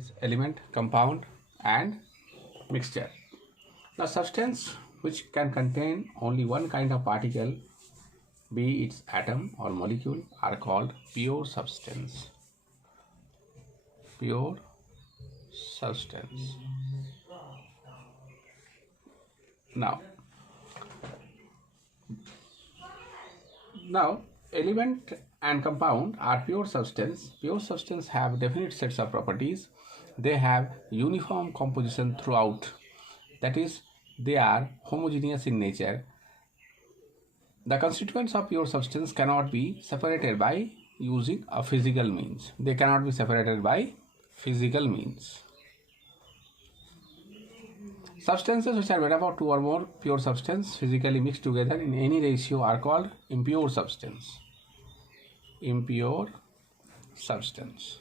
is element, compound, and mixture. Now, substance which can contain only one kind of particle, be its atom or molecule, are called pure substance. Pure substance. Now, element and compound are pure substance. Pure substance have definite sets of properties. They have uniform composition throughout. That is, they are homogeneous in nature. The constituents of pure substance cannot be separated by using a physical means. They cannot be separated by physical means. Substances which are made up of two or more pure substance physically mixed together in any ratio are called impure substance. Impure substance.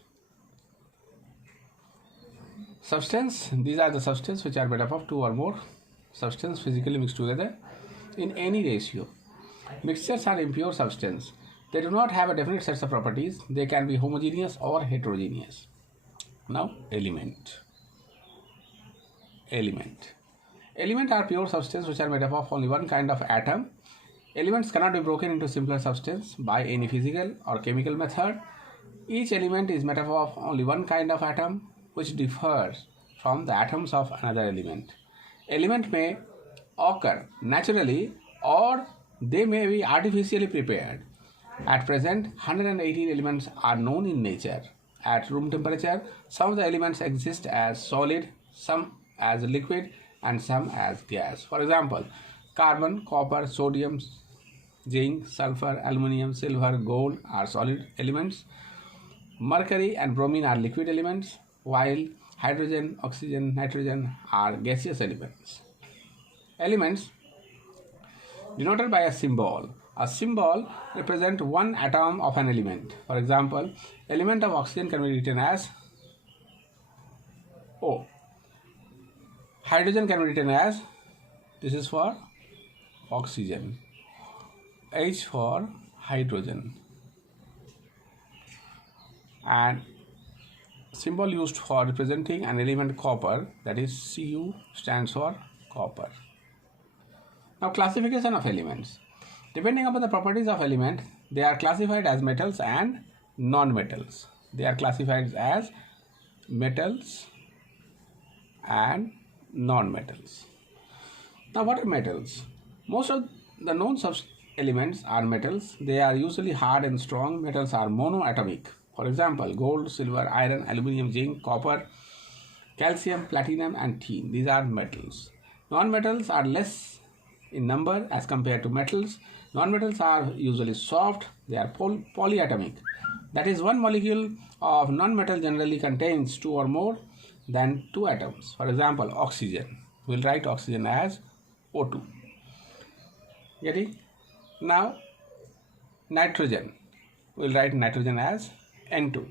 Substance, these are the substances which are made up of two or more substance physically mixed together in any ratio. Mixtures are impure substance. They do not have a definite set of properties. They can be homogeneous or heterogeneous. Now, element. Element are pure substance which are made up of only one kind of atom. Elements cannot be broken into simpler substance by any physical or chemical method. Each element is made up of only one kind of atom which differs from the atoms of another element. Element may occur naturally or they may be artificially prepared. At present, 118 elements are known in nature. At room temperature, some of the elements exist as solid, some as liquid, and some as gas. For example, carbon, copper, sodium, zinc, sulfur, aluminium, silver, gold are solid elements. Mercury and bromine are liquid elements, while hydrogen, oxygen, nitrogen are gaseous elements. Elements denoted by a symbol. A symbol represents one atom of an element. For example, element of oxygen can be written as O. Hydrogen can be written as, this is for oxygen, H for hydrogen, and symbol used for representing an element copper, that is Cu, stands for copper. Now, classification of elements. Depending upon the properties of element, they are classified as metals and non-metals. They are classified as metals and non-metals. Now, what are metals? Most of the known elements are metals. They are usually hard and strong. Metals are monoatomic. For example, gold, silver, iron, aluminium, zinc, copper, calcium, platinum, and tin. These are metals. Non-metals are less in number as compared to metals. Non-metals are usually soft. They are polyatomic. That is, one molecule of non-metal generally contains two or more than two atoms. For example, oxygen. We'll write oxygen as O2. Getting? Now, nitrogen. We'll write nitrogen as N2.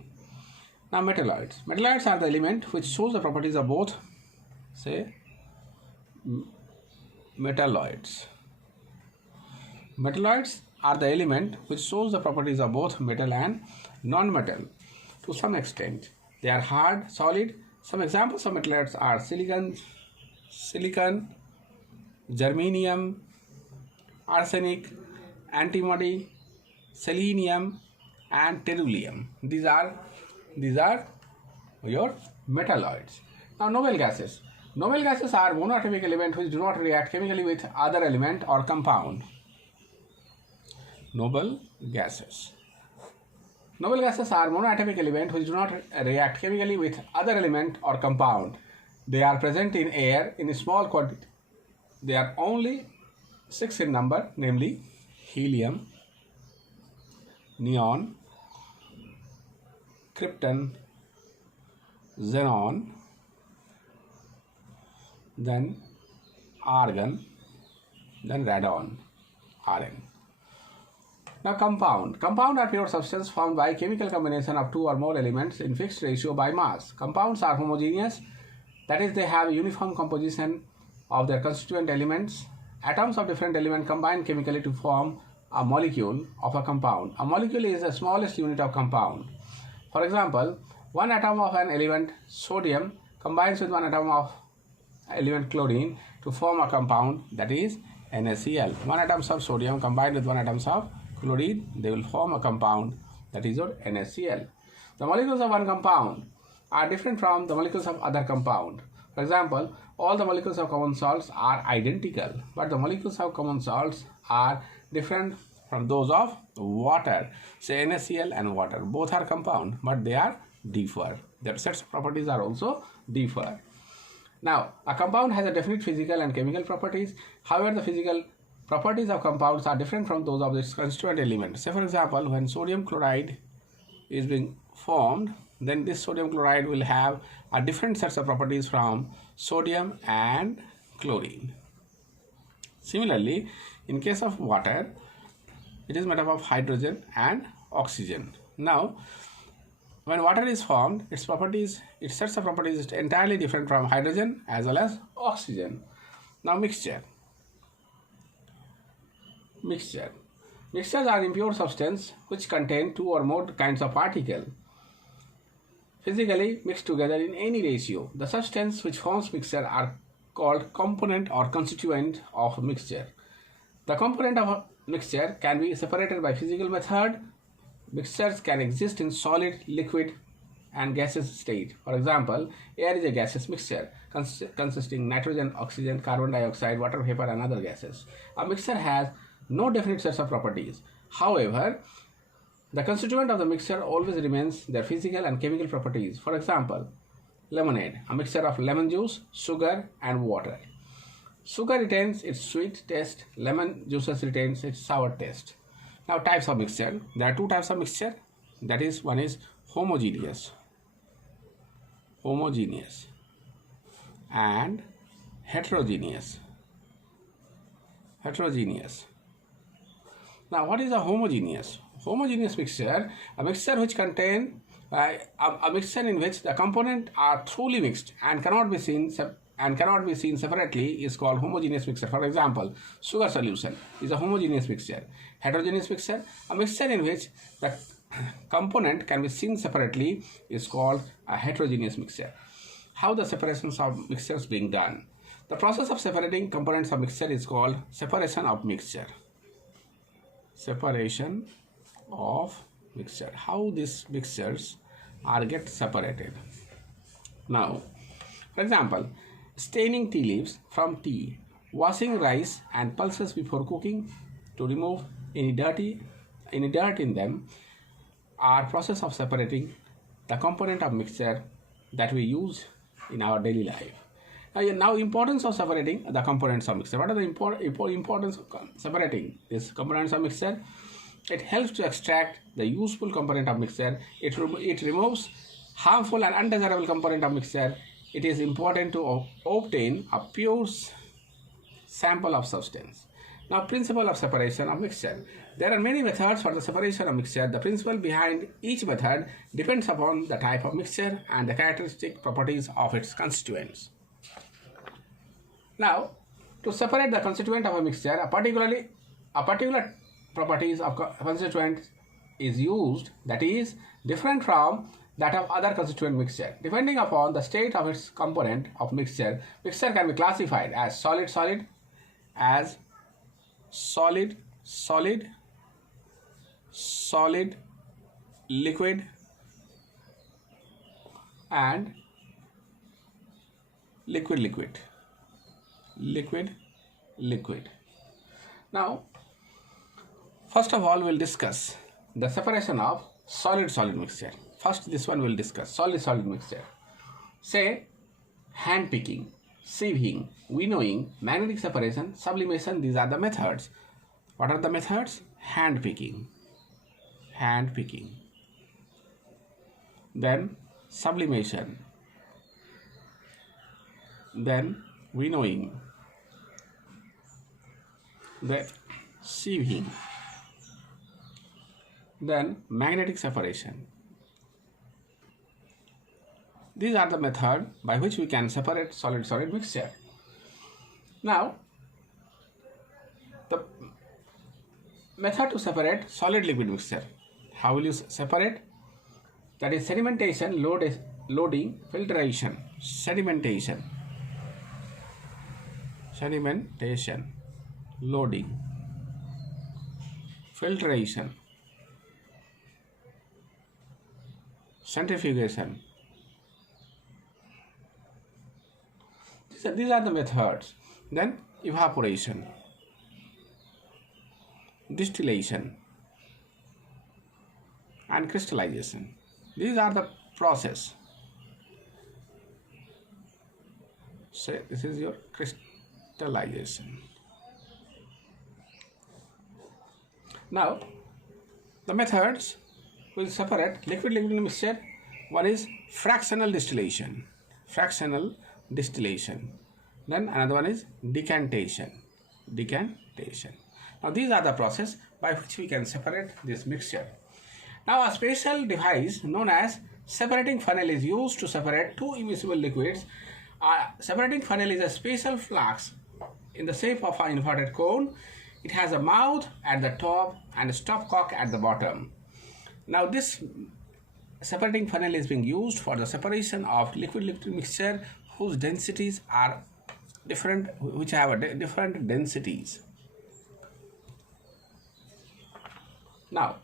Now, metalloids. Metalloids are the element which shows the properties of both, say, metalloids. Metalloids are the element which shows the properties of both metal and non-metal to some extent. They are hard, solid. Some examples of metalloids are silicon, germanium, arsenic, antimony, selenium, and tellurium. These are your metalloids. Now, noble gases. Noble gases are monoatomic elements which do not react chemically with other element or compound. Noble gases. Noble gases are monoatomic elements which do not react chemically with other element or compound. They are present in air in a small quantity. They are only 6 in number, namely helium, neon, krypton, xenon, then argon, then radon, Rn. Now, compound. Compound are pure substance formed by chemical combination of two or more elements in fixed ratio by mass. Compounds are homogeneous, that is, they have a uniform composition of their constituent elements. Atoms of different elements combine chemically to form a molecule of a compound. A molecule is the smallest unit of compound. For example, one atom of an element sodium combines with one atom of element chlorine to form a compound that is NaCl. One atom of sodium combined with one atom of chlorine, they will form a compound that is your NaCl. The molecules of one compound are different from the molecules of other compound. For example, all the molecules of common salts are identical, but the molecules of common salts are different from those of water. Say NaCl and water, both are compound, but they are differ. Their sets of properties are also differ. Now, a compound has a definite physical and chemical properties. However, the physical properties of compounds are different from those of its constituent elements. Say, for example, when sodium chloride is being formed, then this sodium chloride will have a different sets of properties from sodium and chlorine. Similarly, in case of water, it is made up of hydrogen and oxygen. Now, when water is formed, its sets of properties is entirely different from hydrogen as well as oxygen. Now, mixture. Mixtures are impure substances which contain two or more kinds of particles physically mixed together in any ratio. The substance which forms mixture are called component or constituent of mixture. The component of a mixture can be separated by physical method. Mixtures can exist in solid, liquid, and gaseous state. For example, air is a gaseous mixture consisting nitrogen, oxygen, carbon dioxide, water vapor, and other gases. A mixture has no definite sets of properties. However, the constituent of the mixture always remains their physical and chemical properties. For example, lemonade, a mixture of lemon juice, sugar, and water. Sugar retains its sweet taste, lemon juices retains its sour taste. Now, types of mixture. There are two types of mixture. That is, one is homogeneous and heterogeneous. Now, what is a homogeneous? Homogeneous mixture, a mixture which contain a mixture in which the components are truly mixed and cannot be seen separately is called homogeneous mixture. For example, sugar solution is a homogeneous mixture. Heterogeneous mixture, a mixture in which the component can be seen separately, is called a heterogeneous mixture. How the separations of mixtures being done? The process of separating components of mixture is called separation of mixture. How these mixtures are get separated? Now, for example, staining tea leaves from tea, washing rice and pulses before cooking to remove any dirt in them are process of separating the component of mixture that we use in our daily life. Now, importance of separating the components of mixture. What are the importance of separating these components of mixture? It helps to extract the useful component of mixture. It removes harmful and undesirable component of mixture. It is important to obtain a pure sample of substance. Now, principle of separation of mixture. There are many methods for the separation of mixture. The principle behind each method depends upon the type of mixture and the characteristic properties of its constituents. Now, to separate the constituent of a mixture, a particular properties of constituent is used that is different from that of other constituent mixture. Depending upon the state of its component of mixture can be classified as solid, liquid, and liquid. Now, first of all, we'll discuss the separation of solid mixture. First, this one we'll discuss solid mixture. Say, hand picking, sieving, winnowing, magnetic separation, sublimation. These are the methods. What are the methods? Hand picking, then sublimation, then winnowing, then sieving, then magnetic separation. These are the methods by which we can separate solid mixture. Now, the method to separate solid liquid mixture. How will you separate? that is sedimentation, loading, filtration. Sedimentation, loading, filtration, centrifugation. These are the methods. Then evaporation, distillation, and crystallization. These are the process. So this is your crystallization. Now the methods will separate liquid mixture. One is fractional distillation. Then another one is decantation. Now these are the process by which we can separate this mixture. Now a special device known as separating funnel is used to separate two immiscible liquids. Separating funnel is a special flask in the shape of an inverted cone. It has a mouth at the top and a stopcock at the bottom. Now this separating funnel is being used for the separation of liquid mixture whose densities are different, which have different densities. Now,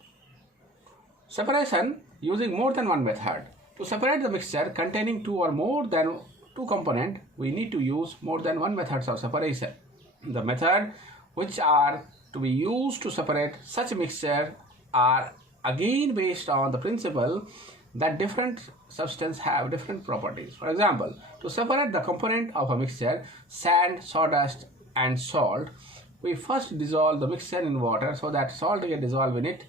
separation using more than one method. To separate the mixture containing two or more than two components, we need to use more than one methods of separation. The method which are to be used to separate such a mixture are again based on the principle that different substances have different properties. For example, to separate the component of a mixture, sand, sawdust, and salt, we first dissolve the mixture in water so that salt gets dissolved in it.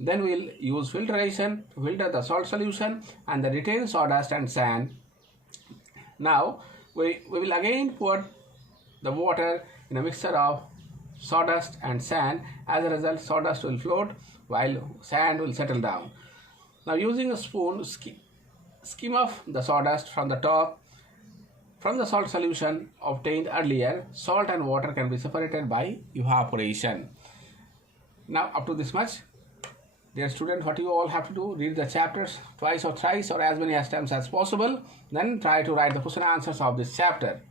Then we'll use filtration to filter the salt solution and the retained sawdust and sand. Now we will again put the water in a mixture of sawdust and sand. As a result, sawdust will float while sand will settle down. Now using a spoon, skim off the sawdust from the top. From the salt solution obtained earlier, salt and water can be separated by evaporation. Now up to this much. Dear student, what you all have to do, read the chapters twice or thrice or as many times as possible. Then try to write the question answers of this chapter.